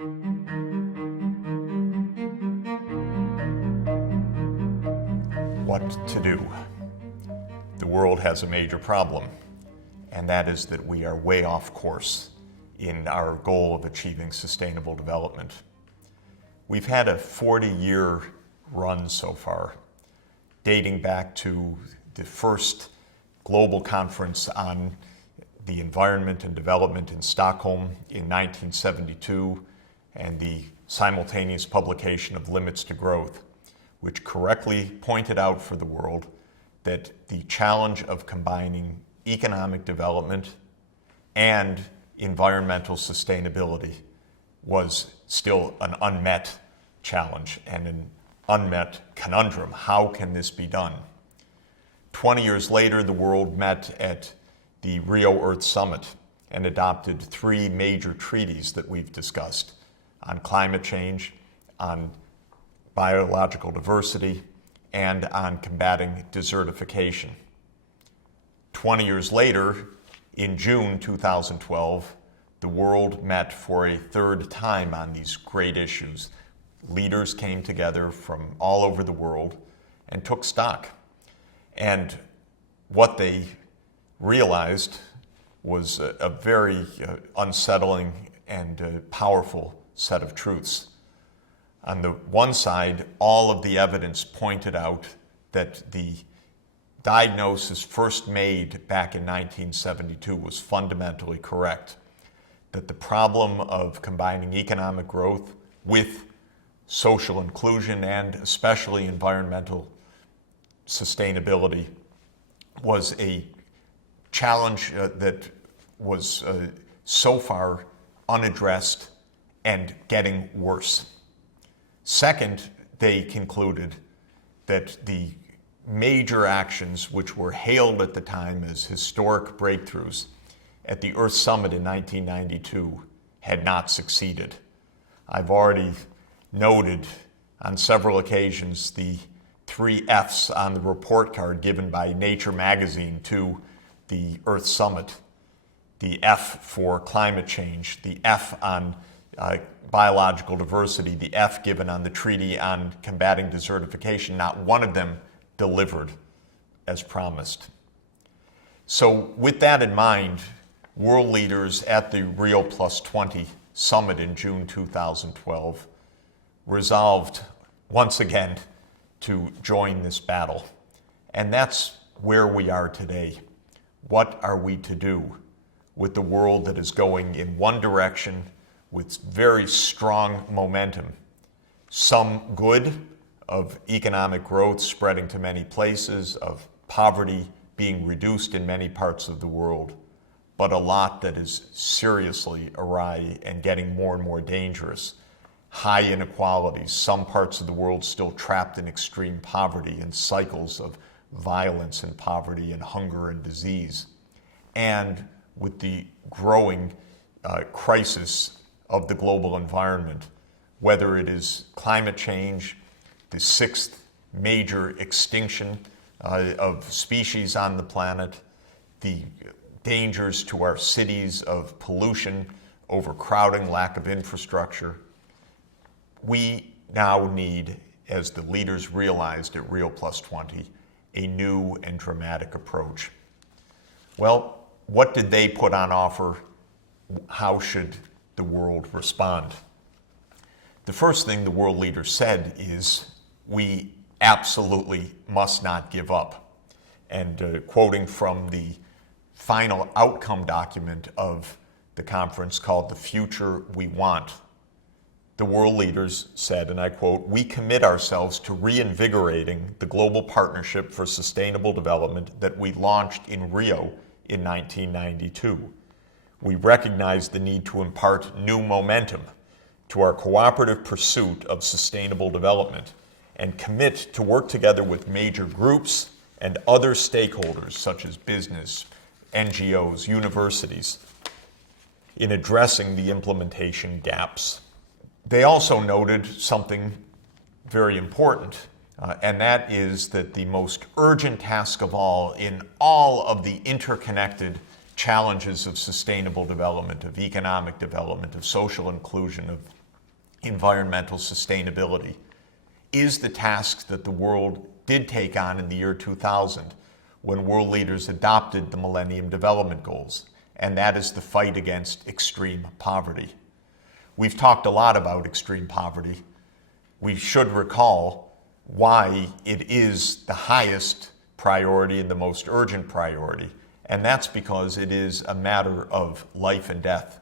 What to do? The world has a major problem, and that is that we are way off course in our goal of achieving sustainable development. We've had a 40-year run so far, dating back to the first global conference on the environment and development in Stockholm in 1972, and the simultaneous publication of Limits to Growth, which correctly pointed out for the world that the challenge of combining economic development and environmental sustainability was still an unmet challenge and an unmet conundrum. How can this be done? 20 years later, the world met at the Rio Earth Summit and adopted 3 major treaties that we've discussed on climate change, on biological diversity, and on combating desertification. 20 years later, in June 2012, the world met for a 3rd time on these great issues. Leaders came together from all over the world and took stock. And what they realized was a very unsettling and powerful set of truths. On the one side, all of the evidence pointed out that the diagnosis first made back in 1972 was fundamentally correct, that the problem of combining economic growth with social inclusion and especially environmental sustainability was a challenge that was so far unaddressed and getting worse. Second, they concluded that the major actions which were hailed at the time as historic breakthroughs at the Earth Summit in 1992 had not succeeded. I've already noted on several occasions the 3 F's on the report card given by Nature magazine to the Earth Summit. The F for climate change, the F on biological diversity, the F given on the Treaty on Combating Desertification. Not one of them delivered as promised. So with that in mind, world leaders at the Rio Plus 20 summit in June 2012 resolved once again to join this battle. And that's where we are today. What are we to do with the world that is going in one direction with very strong momentum? Some good, of economic growth spreading to many places, of poverty being reduced in many parts of the world, but a lot that is seriously awry and getting more and more dangerous. High inequalities, some parts of the world still trapped in extreme poverty and cycles of violence and poverty and hunger and disease. And with the growing crisis of the global environment, whether it is climate change, the 6th major extinction of species on the planet, the dangers to our cities of pollution, overcrowding, lack of infrastructure. We now need, as the leaders realized at Rio Plus 20, a new and dramatic approach. Well, what did they put on offer? How should the world respond? The first thing the world leaders said is, we absolutely must not give up. And quoting from the final outcome document of the conference called The Future We Want, the world leaders said, and I quote, "We commit ourselves to reinvigorating the global partnership for sustainable development that we launched in Rio in 1992. We recognize the need to impart new momentum to our cooperative pursuit of sustainable development and commit to work together with major groups and other stakeholders such as business, NGOs, universities, in addressing the implementation gaps." They also noted something very important, and that is that the most urgent task of all in all of the interconnected challenges of sustainable development, of economic development, of social inclusion, of environmental sustainability is the task that the world did take on in the year 2000 when world leaders adopted the Millennium Development Goals, and that is the fight against extreme poverty. We've talked a lot about extreme poverty. We should recall why it is the highest priority and the most urgent priority, and that's because it is a matter of life and death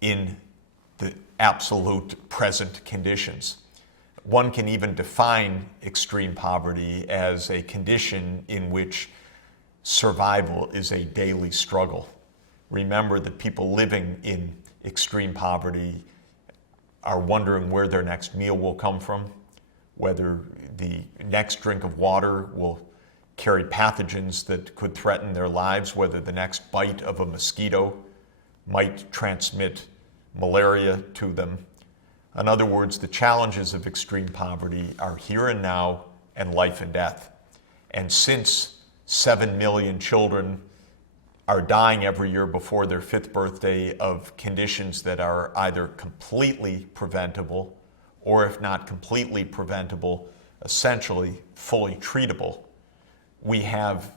in the absolute present conditions. One can even define extreme poverty as a condition in which survival is a daily struggle. Remember that people living in extreme poverty are wondering where their next meal will come from, whether the next drink of water will carry pathogens that could threaten their lives, whether the next bite of a mosquito might transmit malaria to them. In other words, the challenges of extreme poverty are here and now and life and death. And since 7 million children are dying every year before their 5th birthday of conditions that are either completely preventable or, if not completely preventable, essentially fully treatable, we have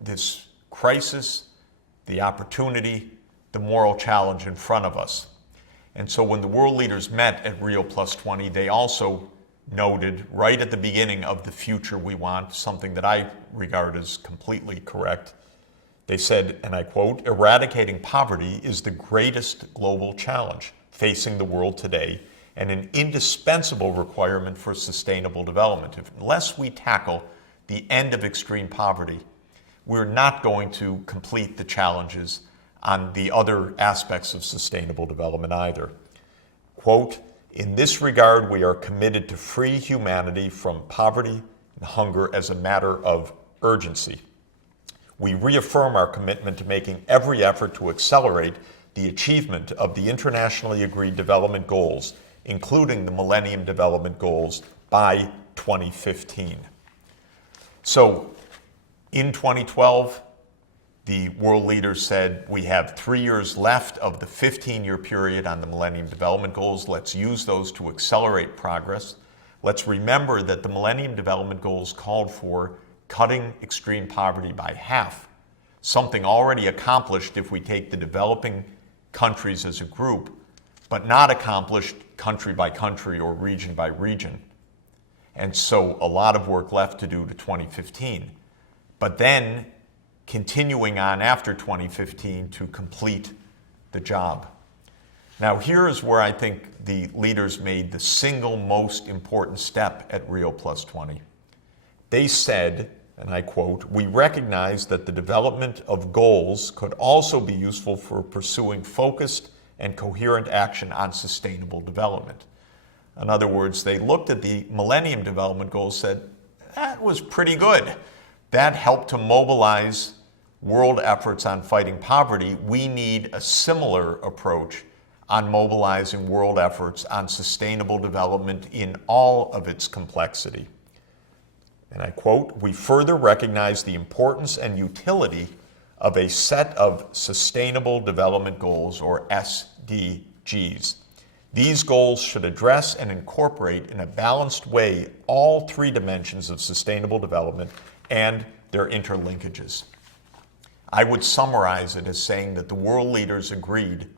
this crisis, the opportunity, the moral challenge in front of us. And so when the world leaders met at Rio Plus 20, they also noted right at the beginning of the future we want, something that I regard as completely correct. They said, and I quote, "Eradicating poverty is the greatest global challenge facing the world today and an indispensable requirement for sustainable development. Unless we tackle the end of extreme poverty, we're not going to complete the challenges on the other aspects of sustainable development either." Quote, "In this regard, we are committed to free humanity from poverty and hunger as a matter of urgency. We reaffirm our commitment to making every effort to accelerate the achievement of the internationally agreed development goals, including the Millennium Development Goals, by 2015. So, in 2012, the world leaders said, we have 3 years left of the 15-year period on the Millennium Development Goals. Let's use those to accelerate progress. Let's remember that the Millennium Development Goals called for cutting extreme poverty by half, something already accomplished if we take the developing countries as a group, but not accomplished country by country or region by region. And so a lot of work left to do to 2015. But then continuing on after 2015 to complete the job. Now here is where I think the leaders made the single most important step at Rio Plus 20. They said, and I quote, "We recognize that the development of goals could also be useful for pursuing focused and coherent action on sustainable development." In other words, they looked at the Millennium Development Goals, said, that was pretty good. That helped to mobilize world efforts on fighting poverty. We need a similar approach on mobilizing world efforts on sustainable development in all of its complexity. And I quote, "We further recognize the importance and utility of a set of Sustainable Development Goals, or SDGs. These goals should address and incorporate in a balanced way all 3 dimensions of sustainable development and their interlinkages." I would summarize it as saying that the world leaders agreed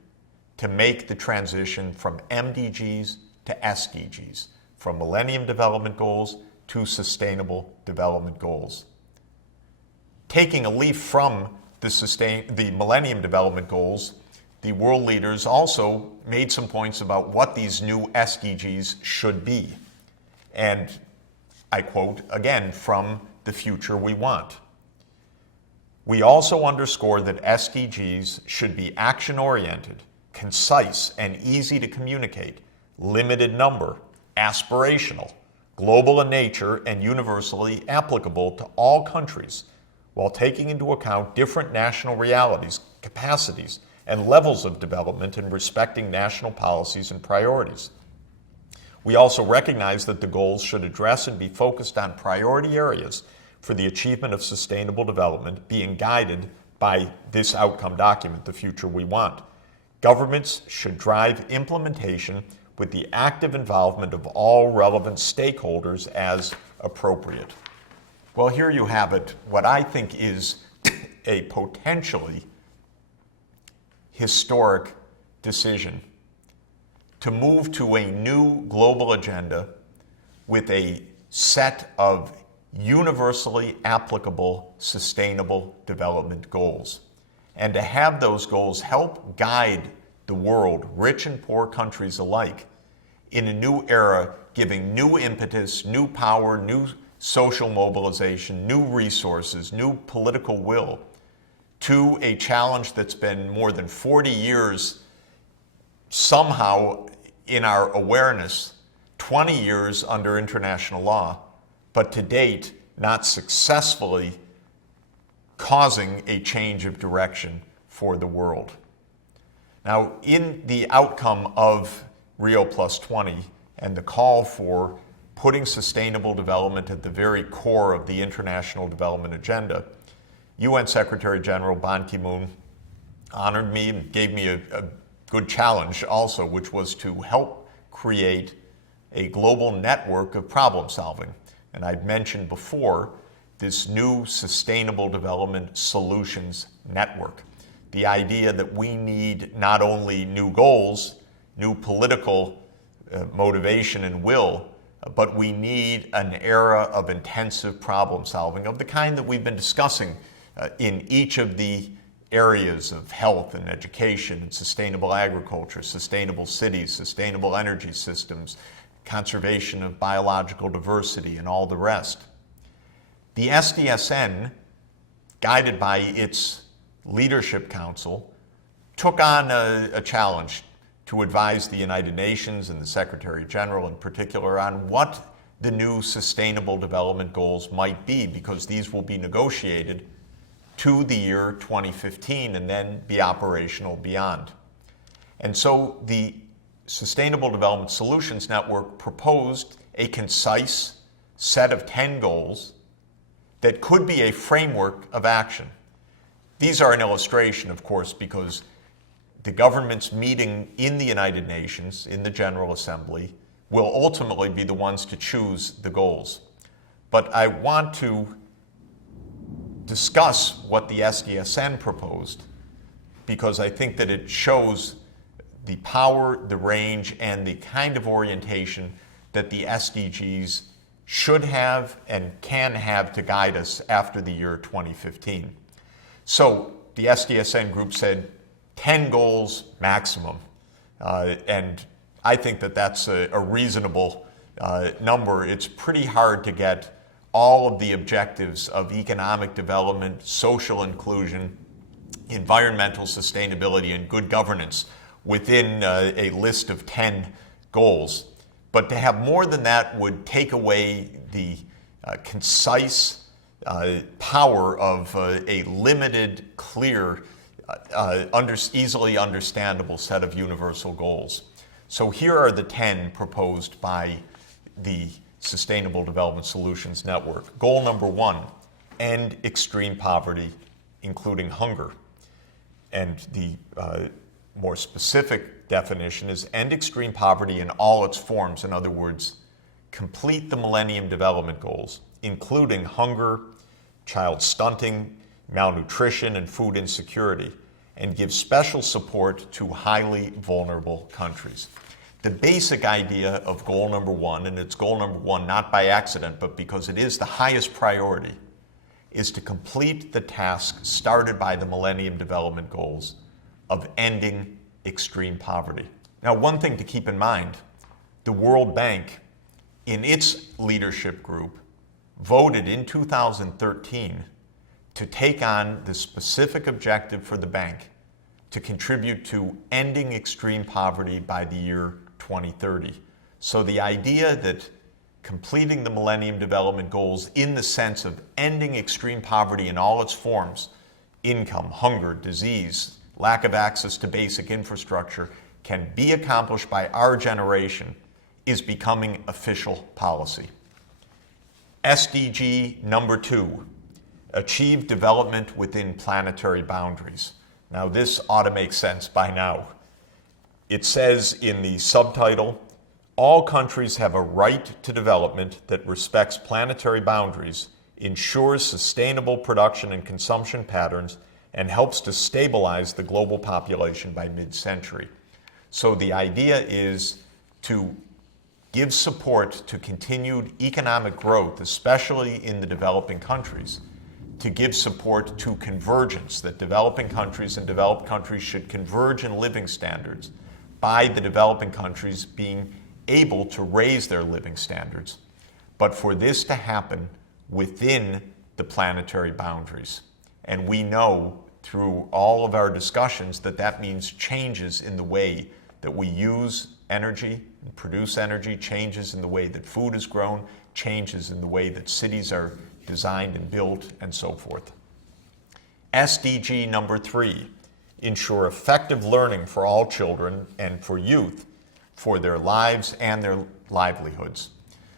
to make the transition from MDGs to SDGs, from Millennium Development Goals to Sustainable Development Goals. Taking a leaf from the Millennium Development Goals, the world leaders also made some points about what these new SDGs should be. And I quote again from The Future We Want. "We also underscore that SDGs should be action-oriented, concise and easy to communicate, limited number, aspirational, global in nature, and universally applicable to all countries, while taking into account different national realities, capacities, and levels of development and respecting national policies and priorities. We also recognize that the goals should address and be focused on priority areas for the achievement of sustainable development, being guided by this outcome document, The Future We Want. Governments should drive implementation with the active involvement of all relevant stakeholders as appropriate. Well, here you have it, what I think is a potentially historic decision to move to a new global agenda with a set of universally applicable sustainable development goals, and to have those goals help guide the world, rich and poor countries alike, in a new era, giving new impetus, new power, new social mobilization, new resources, new political will to a challenge that's been more than 40 years somehow in our awareness, 20 years under international law, but to date not successfully causing a change of direction for the world. Now, in the outcome of Rio Plus 20 and the call for putting sustainable development at the very core of the international development agenda, UN Secretary General Ban Ki-moon honored me and gave me a good challenge also, which was to help create a global network of problem solving. And I've mentioned before this new Sustainable Development Solutions Network. The idea that we need not only new goals, new political motivation and will, but we need an era of intensive problem solving of the kind that we've been discussing in each of the areas of health and education and sustainable agriculture, sustainable cities, sustainable energy systems, conservation of biological diversity, and all the rest. The SDSN, guided by its Leadership Council, took on a challenge to advise the United Nations and the Secretary General in particular on what the new Sustainable Development Goals might be, because these will be negotiated to the year 2015 and then be operational beyond. And so the Sustainable Development Solutions Network proposed a concise set of 10 goals that could be a framework of action. These are an illustration, of course, because the governments meeting in the United Nations, in the General Assembly, will ultimately be the ones to choose the goals. But I want to discuss what the SDSN proposed, because I think that it shows the power, the range, and the kind of orientation that the SDGs should have and can have to guide us after the year 2015. So the SDSN group said 10 goals maximum, and I think that that's a reasonable number. It's pretty hard to get all of the objectives of economic development, social inclusion, environmental sustainability, and good governance within a list of 10 goals. But to have more than that would take away the concise power of a limited, clear, easily understandable set of universal goals. So here are the 10 proposed by the Sustainable Development Solutions Network. Goal number 1, end extreme poverty, including hunger. And the more specific definition is end extreme poverty in all its forms. In other words, complete the Millennium Development Goals, including hunger, child stunting, malnutrition, and food insecurity, and give special support to highly vulnerable countries. The basic idea of goal number 1, and it's goal number 1 not by accident, but because it is the highest priority, is to complete the task started by the Millennium Development Goals of ending extreme poverty. Now, one thing to keep in mind, the World Bank, in its leadership group, voted in 2013 to take on the specific objective for the bank to contribute to ending extreme poverty by the year 2030. So the idea that completing the Millennium Development Goals in the sense of ending extreme poverty in all its forms, income, hunger, disease, lack of access to basic infrastructure, can be accomplished by our generation is becoming official policy. SDG number 2, achieve development within planetary boundaries. Now this ought to make sense by now. It says in the subtitle, All countries have a right to development that respects planetary boundaries, ensures sustainable production and consumption patterns, and helps to stabilize the global population by mid-century. So the idea is to give support to continued economic growth, especially in the developing countries, to give support to convergence, that developing countries and developed countries should converge in living standards by the developing countries being able to raise their living standards. But for this to happen within the planetary boundaries. And we know through all of our discussions that that means changes in the way that we use energy and produce energy, changes in the way that food is grown, changes in the way that cities are designed and built, and so forth. SDG number 3, ensure effective learning for all children and for youth for their lives and their livelihoods.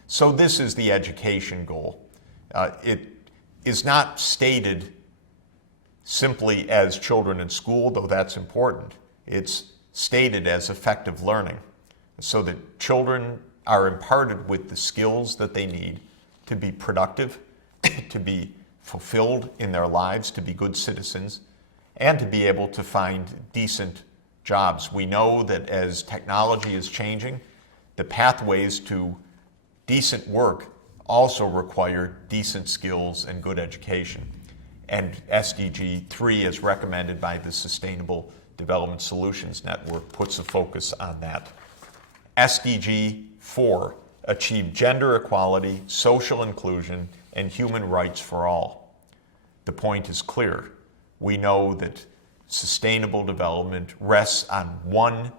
So this is the education goal. It is not stated simply as children in school, though that's important. It's stated as effective learning, so that children are imparted with the skills that they need to be productive, to be fulfilled in their lives, to be good citizens, and to be able to find decent jobs. We know that as technology is changing, the pathways to decent work also require decent skills and good education. And SDG 3, as recommended by the Sustainable Development Solutions Network, puts a focus on that. SDG 4, achieve gender equality, social inclusion, and human rights for all. The point is clear. We know that sustainable development rests on one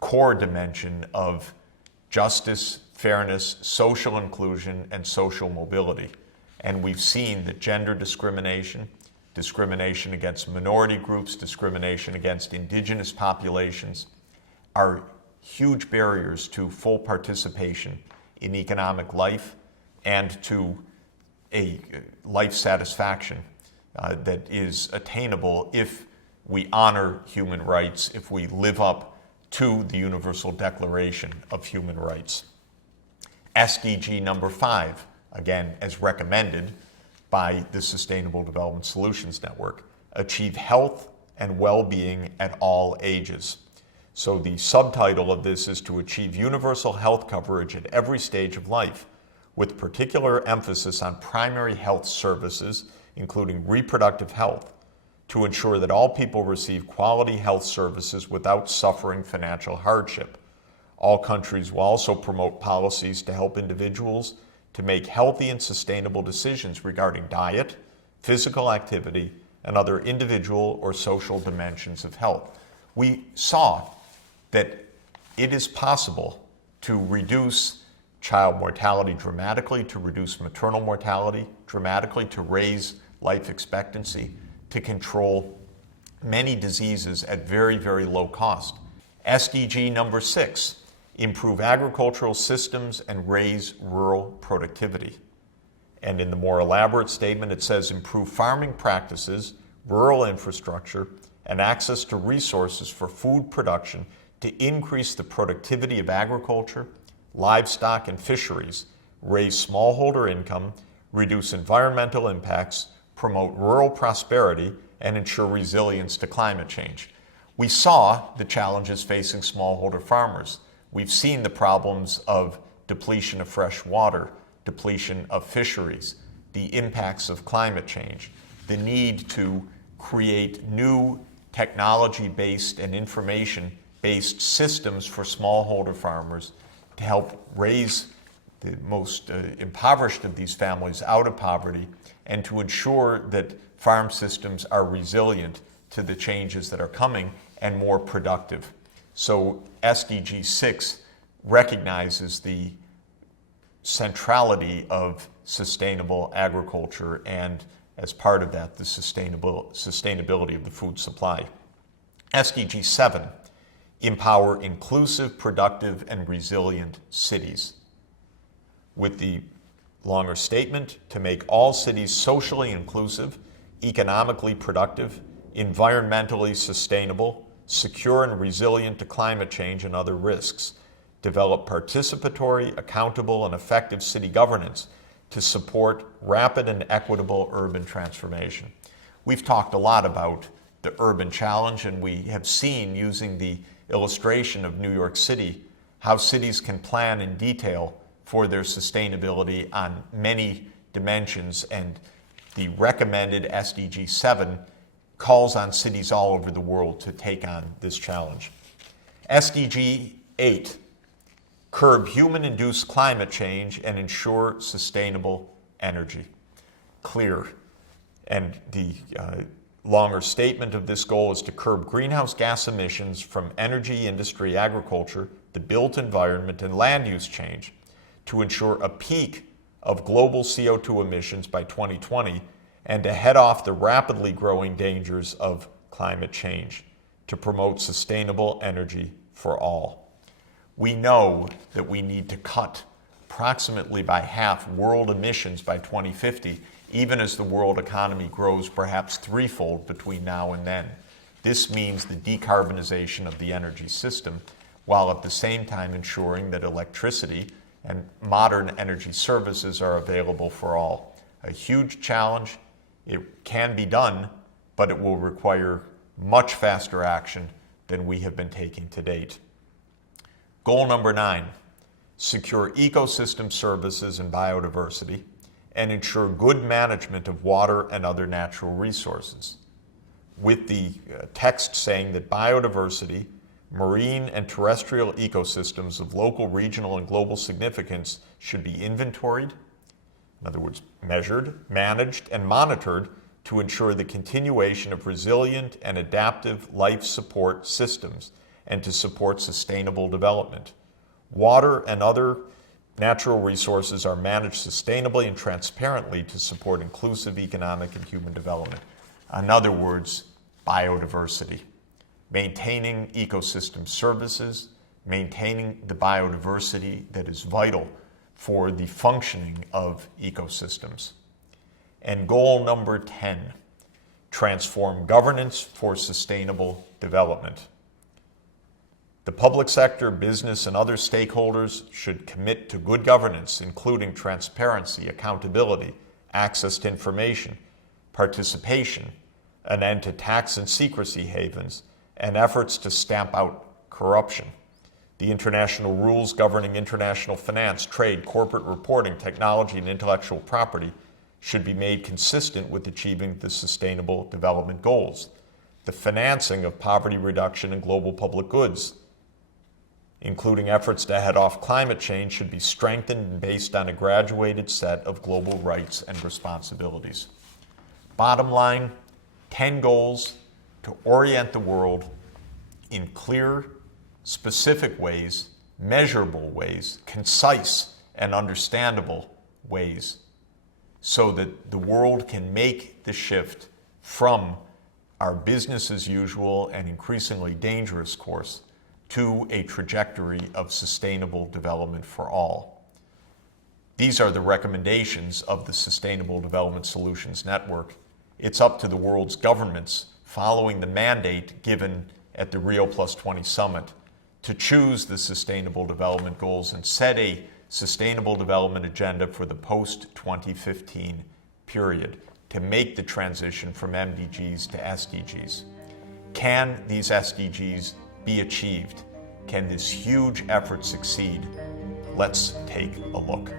core dimension of justice, fairness, social inclusion, and social mobility. And we've seen that gender discrimination, discrimination against minority groups, discrimination against indigenous populations are huge barriers to full participation in economic life and to a life satisfaction that is attainable if we honor human rights, if we live up to the Universal Declaration of Human Rights. SDG number 5, again, as recommended by the Sustainable Development Solutions Network, achieve health and well-being at all ages. So the subtitle of this is to achieve universal health coverage at every stage of life, with particular emphasis on primary health services, including reproductive health, to ensure that all people receive quality health services without suffering financial hardship. All countries will also promote policies to help individuals to make healthy and sustainable decisions regarding diet, physical activity, and other individual or social dimensions of health. We saw that it is possible to reduce child mortality dramatically, to reduce maternal mortality dramatically, to raise life expectancy, to control many diseases at very, very low cost. SDG number 6, improve agricultural systems and raise rural productivity. And in the more elaborate statement, it says improve farming practices, rural infrastructure, and access to resources for food production to increase the productivity of agriculture, livestock, and fisheries, raise smallholder income, reduce environmental impacts, promote rural prosperity, and ensure resilience to climate change. We saw the challenges facing smallholder farmers. We've seen the problems of depletion of fresh water, depletion of fisheries, the impacts of climate change, the need to create new technology-based and information-based systems for smallholder farmers to help raise the most impoverished of these families out of poverty and to ensure that farm systems are resilient to the changes that are coming and more productive. So SDG 6 recognizes the centrality of sustainable agriculture and, as part of that, the sustainability of the food supply. SDG 7, empower inclusive, productive, and resilient cities, with the longer statement to make all cities socially inclusive, economically productive, environmentally sustainable, secure and resilient to climate change and other risks, develop participatory, accountable, and effective city governance to support rapid and equitable urban transformation. We've talked a lot about the urban challenge, and we have seen, using the illustration of New York City, how cities can plan in detail for their sustainability on many dimensions, and the recommended SDG 7 calls on cities all over the world to take on this challenge. SDG 8, curb human-induced climate change and ensure sustainable energy. Clear. And the longer statement of this goal is to curb greenhouse gas emissions from energy, industry, agriculture, the built environment, and land use change to ensure a peak of global CO2 emissions by 2020 and to head off the rapidly growing dangers of climate change to promote sustainable energy for all. We know that we need to cut approximately by half world emissions by 2050, even as the world economy grows perhaps threefold between now and then. This means the decarbonization of the energy system, while at the same time ensuring that electricity and modern energy services are available for all. A huge challenge. It can be done, but it will require much faster action than we have been taking to date. Goal number 9, secure ecosystem services and biodiversity and ensure good management of water and other natural resources, with the text saying that biodiversity, marine and terrestrial ecosystems of local, regional, and global significance should be inventoried, in other words, measured, managed, and monitored to ensure the continuation of resilient and adaptive life support systems and to support sustainable development. Water and other natural resources are managed sustainably and transparently to support inclusive economic and human development. In other words, biodiversity. Maintaining ecosystem services, maintaining the biodiversity that is vital for the functioning of ecosystems. And goal number 10, transform governance for sustainable development. The public sector, business, and other stakeholders should commit to good governance, including transparency, accountability, access to information, participation, an end to tax and secrecy havens, and efforts to stamp out corruption. The international rules governing international finance, trade, corporate reporting, technology, and intellectual property should be made consistent with achieving the Sustainable Development Goals. The financing of poverty reduction and global public goods, including efforts to head off climate change, should be strengthened and based on a graduated set of global rights and responsibilities. Bottom line, 10 goals to orient the world in clear, specific ways, measurable ways, concise and understandable ways, so that the world can make the shift from our business as usual and increasingly dangerous course to a trajectory of sustainable development for all. These are the recommendations of the Sustainable Development Solutions Network. It's up to the world's governments, following the mandate given at the Rio+20 Summit, to choose the Sustainable Development Goals and set a Sustainable Development Agenda for the post-2015 period to make the transition from MDGs to SDGs. Can these SDGs be achieved? Can this huge effort succeed? Let's take a look.